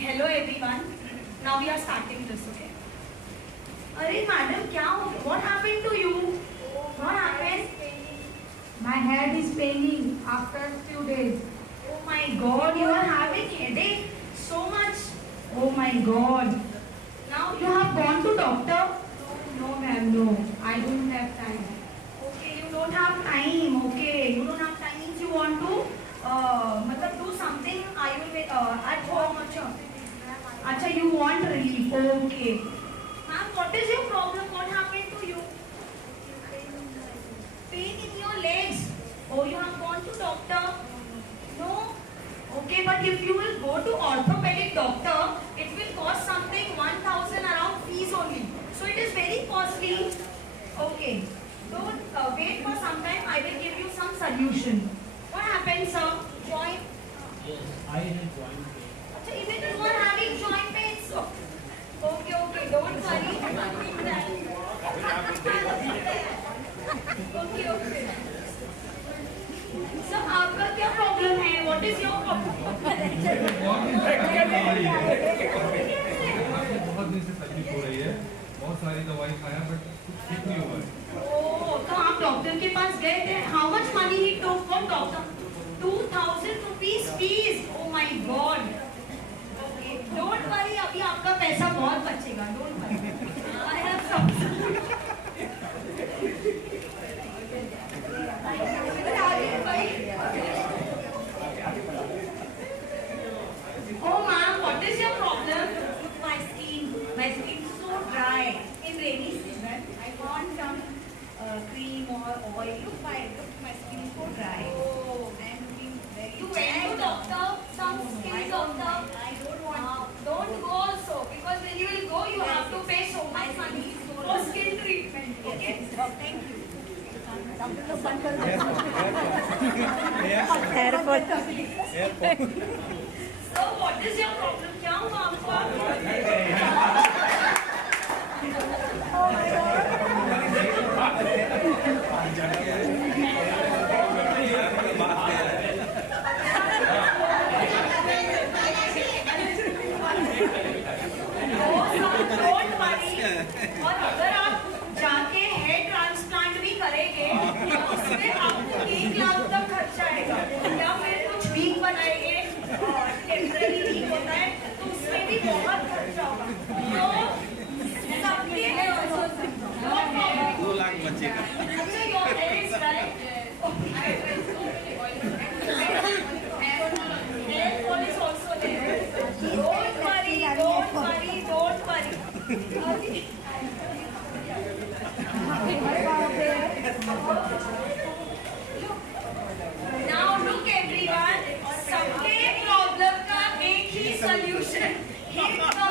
Hello everyone. Now we are starting this, okay? अरे madam क्या हो गया? What happened to you? What happened? My head is paining after few days. Oh my God, you are having headache so much. Oh my God. Now you have gone to doctor? No ma'am, no. I don't have time. Okay, you don't have time. Okay, you don't have time means you want to मतलब do something Ayurveda at home. अच्छा, you want relief. Okay. Ma'am, what is your problem? What happened to you? Pain in your legs. Oh, you have gone to doctor? No. Okay, but if you will go to orthopedic doctor, it will cost something 1,000 around fees only. So it is very costly. Okay. Don't wait for some time. I will give you some solution. What happened, sir? Joint. Yes, I have joint pain. Achha, even you are having joint pains. Okay. Don't worry. Okay. Sir आपका क्या problem है? What is your problem? बहुत दिन से तकलीफ हो रही है, बहुत सारी दवाई खाया बट कुछ ठीक नहीं हुआ है। ओह, तो आप डॉक्टर के पास गए थे? How much money he took from doctor? 2,000 rupees fees. Oh my God. Okay, don't worry. अभी आपका पैसा बहुत बचेगा. Don't worry. I have some. Oh ma'am, what is your problem? My skin is so dry. In rainy season, I want some cream or oil. Look, my skin is so dry. Oh, I'm looking very. You went to doctor, some skin doctor. I don't want. Don't go also because when you will go, you have to pay so much money for skin treatment. Okay? Thank you. So what is your problem? क्या हुआ आपको? Don't worry. और अगर आप जाके hair transplant भी करेंगे तो उसमें आपको 1 लाख तक खर्चा आएगा या फिर कुछ वीक बनाएंगे टेम्पररी वीक होता है तो उसमें भी बहुत खर्चा होगा तो सबके लिए 2 लाख बचेगा। अच्छा your hair is right hair fall is also there don't worry Now look everyone, सबके प्रॉब्लम का एक ही solution. Hit the